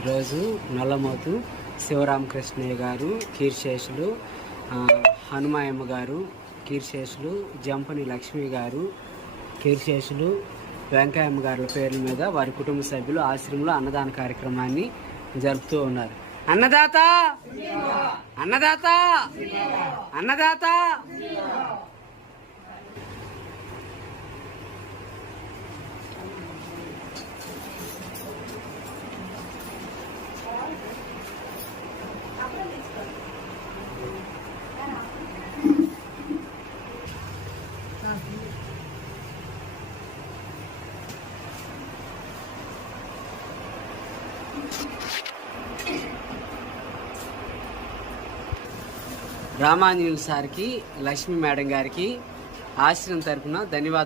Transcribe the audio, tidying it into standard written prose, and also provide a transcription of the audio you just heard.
ఈరోజు నల్లమోతు శివరామకృష్ణయ్య గారు కీర్శేషులు, హనుమాయమ్మ గారు కీర్శేషులు, జంపని లక్ష్మి గారు కీర్శేషులు, వెంకయ్యమ్మ గారి పేర్ల మీద వారి కుటుంబ సభ్యులు ఆశ్రమంలో అన్నదాన కార్యక్రమాన్ని జరుపుతూ ఉన్నారు. అన్నదాత అన్నదాత అన్నదాత. రామాంజనేయులు సార్కి, లక్ష్మీ మేడం గారికి ఆశ్రమం తరపున ధన్యవాదాలు.